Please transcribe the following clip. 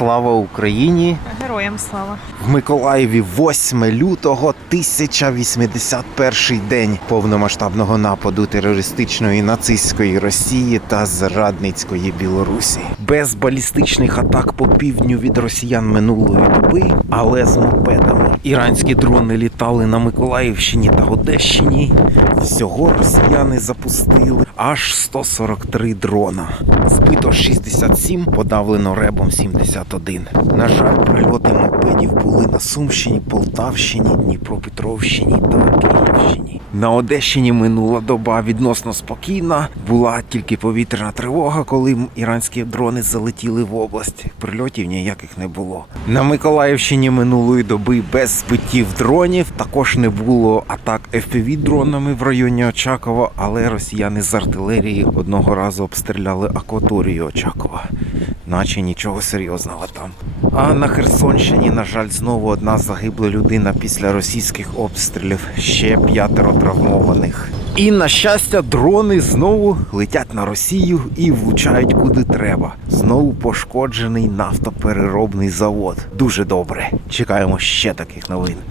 Слава Україні! Героям слава. В Миколаєві 8 лютого 1081 день повномасштабного нападу терористичної нацистської Росії та зрадницької Білорусі. Без балістичних атак по півдню від росіян минулої доби, але з мопедами. Іранські дрони літали на Миколаївщині та Одещині. Всього росіяни запустили аж 143 дрона. Збито 67, подавлено ребом 71. На жаль, прильоти мопедів були на Сумщині, Полтавщині, Дніпропетровщині та Київщині. На Одещині минула доба відносно спокійна. Була тільки повітряна тривога, коли іранські дрони залетіли в область. Прильотів ніяких не було. На Миколаївщині минулої доби без збиттів дронів. Також не було атак fpv дронами в районі Очакова, але росіяни з артилерії одного разу обстріляли акваторію Очакова. Наче нічого серйозного там. А на Херсонщині, на жаль, знову одна загибла людина після російських обстрілів, ще п'ятеро травмованих. І на щастя, дрони знову летять на Росію і влучають куди треба. Знову пошкоджений нафтопереробний завод. Дуже добре. Чекаємо ще таких новин.